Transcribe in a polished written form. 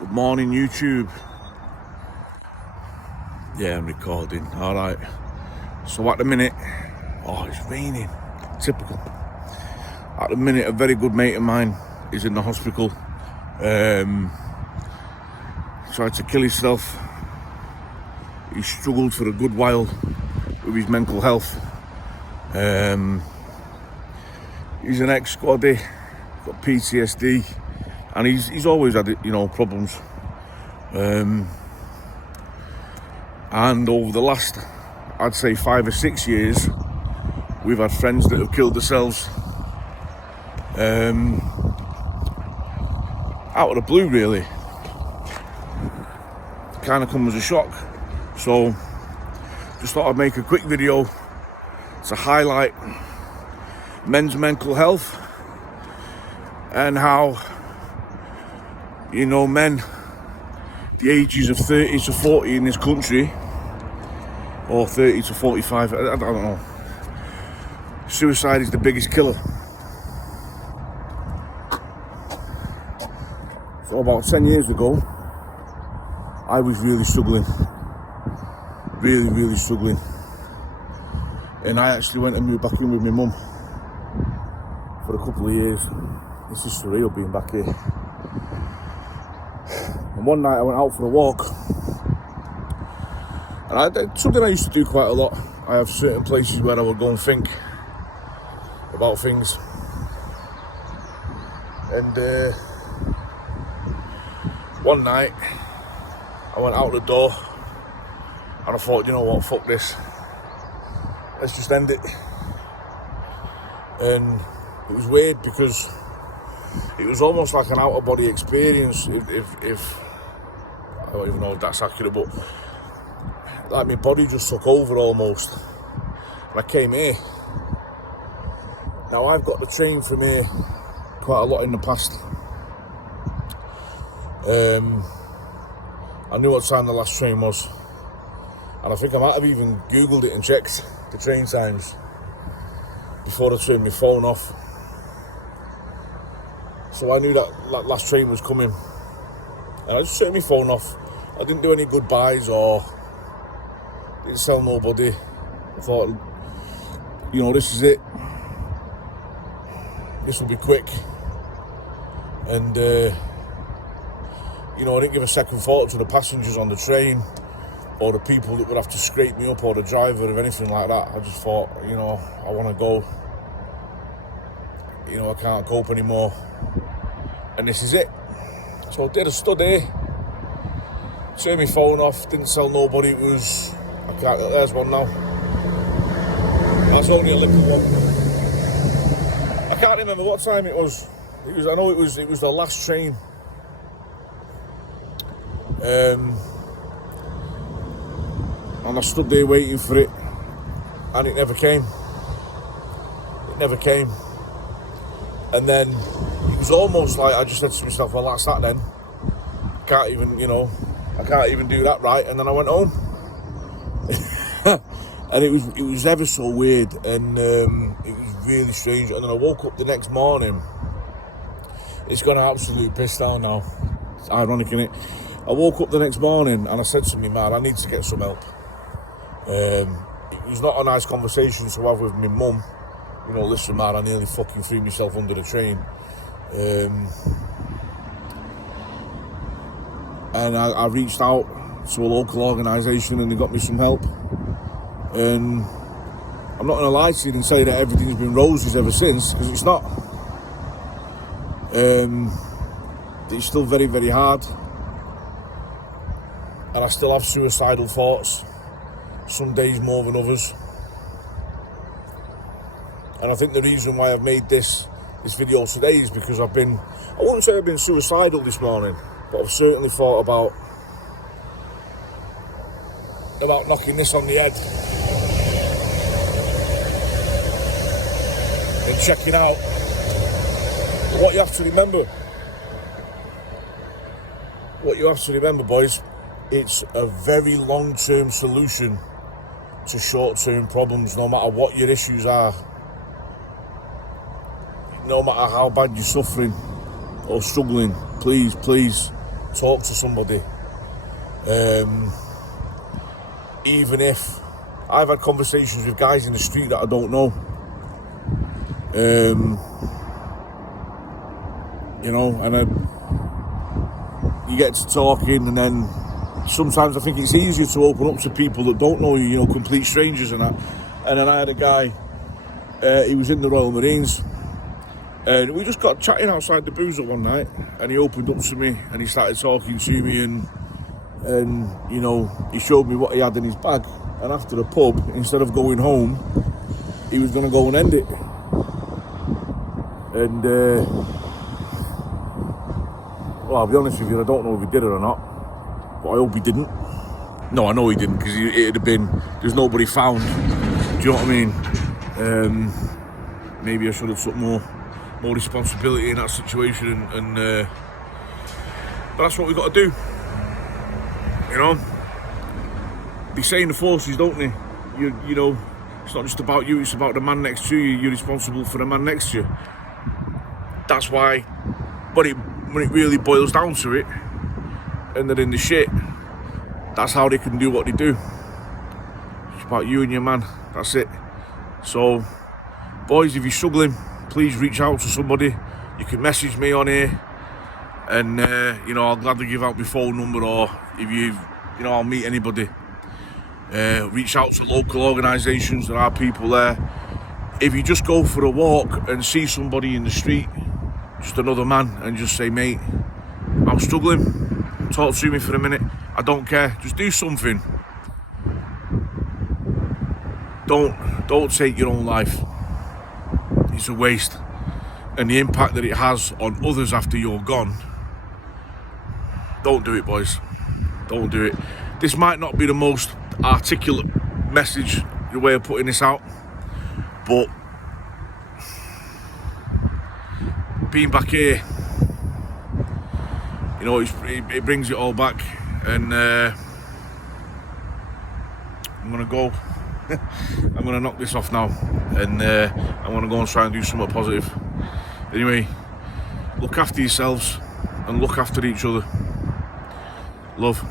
Good morning, YouTube. Yeah, I'm recording. All right. So at the minute, it's raining. Typical. At the minute, a very good mate of mine is in the hospital. Tried to kill himself. He struggled for a good while with his mental health. He's an ex-squaddy, got PTSD, and he's always had, problems. And over the last, I'd say 5 or 6 years, we've had friends that have killed themselves. Out of the blue, really. Kind of come as a shock. So, just thought I'd make a quick video to highlight men's mental health and how, men, the ages of 30 to 40 in this country, or 30 to 45, I don't know, suicide is the biggest killer. So about 10 years ago, I was really struggling, really struggling, and I actually went and moved back in with my mum for a couple of years. It's just surreal being back here. And one night I went out for a walk, and something I used to do quite a lot. I have certain places where I would go and think about things, and one night I went out the door and I thought, you know what, fuck this, let's just end it. And it was weird because it was almost like an out-of-body experience, if I don't even know if that's accurate, but like my body just took over almost. And I came here. Now I've got the train from here quite a lot in the past. I knew what time the last train was, and I think I might have even googled it and checked the train times before I turned my phone off. So I knew that last train was coming, and I just turned my phone off. I didn't do any goodbyes or didn't tell nobody. I thought, this is it. This will be quick. And I didn't give a second thought to the passengers on the train or the people that would have to scrape me up or the driver or anything like that. I just thought, I want to go. I can't cope anymore. And this is it. So I stood here, turned my phone off, didn't tell nobody. There's one now. That's only a little one. I can't remember what time it was. I know it was the last train. And I stood there waiting for it, and it never came. And then it was almost like I just said to myself, well, that's that then. I can't even do that right. And then I went home. And it was ever so weird, and it was really strange. And then I woke up the next morning. It's gone absolute piss down now. It's ironic, innit? I woke up the next morning and I said to me, man, I need to get some help. It was not a nice conversation to have with my mum. Listen, man, I nearly fucking threw myself under the train. And I reached out to a local organisation and they got me some help. And I'm not going to lie to you and say that everything's been roses ever since, because it's not. It's still very, very hard. And I still have suicidal thoughts, some days more than others. And I think the reason why I've made this video today is because I wouldn't say I've been suicidal this morning, but I've certainly thought about knocking this on the head and checking out. But what you have to remember, boys, it's a very long-term solution to short-term problems, no matter what your issues are. No matter how bad you're suffering or struggling, please talk to somebody. Even if I've had conversations with guys in the street that I don't know. You know, and you get to talking, and then sometimes I think it's easier to open up to people that don't know you, you know, complete strangers and that. And then I had a guy, he was in the Royal Marines, and we just got chatting outside the boozer one night, and he opened up to me, and he started talking to me, and you know, he showed me what he had in his bag, and after the pub, instead of going home, he was going to go and end it. And well, I'll be honest with you, I don't know if he did it or not, but I hope he didn't. No, I know he didn't, because it'd have been, there's nobody found. Do you know what I mean? Maybe I should have took more responsibility in that situation, but that's what we've got to do. You know, they say in the forces, don't they? You know, it's not just about you; it's about the man next to you. You're responsible for the man next to you. That's why, when it really boils down to it, and they're in the shit, that's how they can do what they do. It's about you and your man. That's it. So, boys, if you're struggling, please reach out to somebody. You can message me on here, and you know, I'll gladly give out my phone number, or if you know, I'll meet anybody. Reach out to local organisations. There are people there. If you just go for a walk and see somebody in the street, just another man, and just say, mate, I'm struggling, talk to me for a minute, I don't care, just do something. Don't take your own life. It's a waste. And the impact that it has on others after you're gone, don't do it, boys. Don't do it. This might not be the most articulate message, the way of putting this out, but being back here, you know, it brings it all back. And I'm gonna go. I'm gonna knock this off now, and I'm gonna go and try and do something positive. Anyway, look after yourselves and look after each other. Love.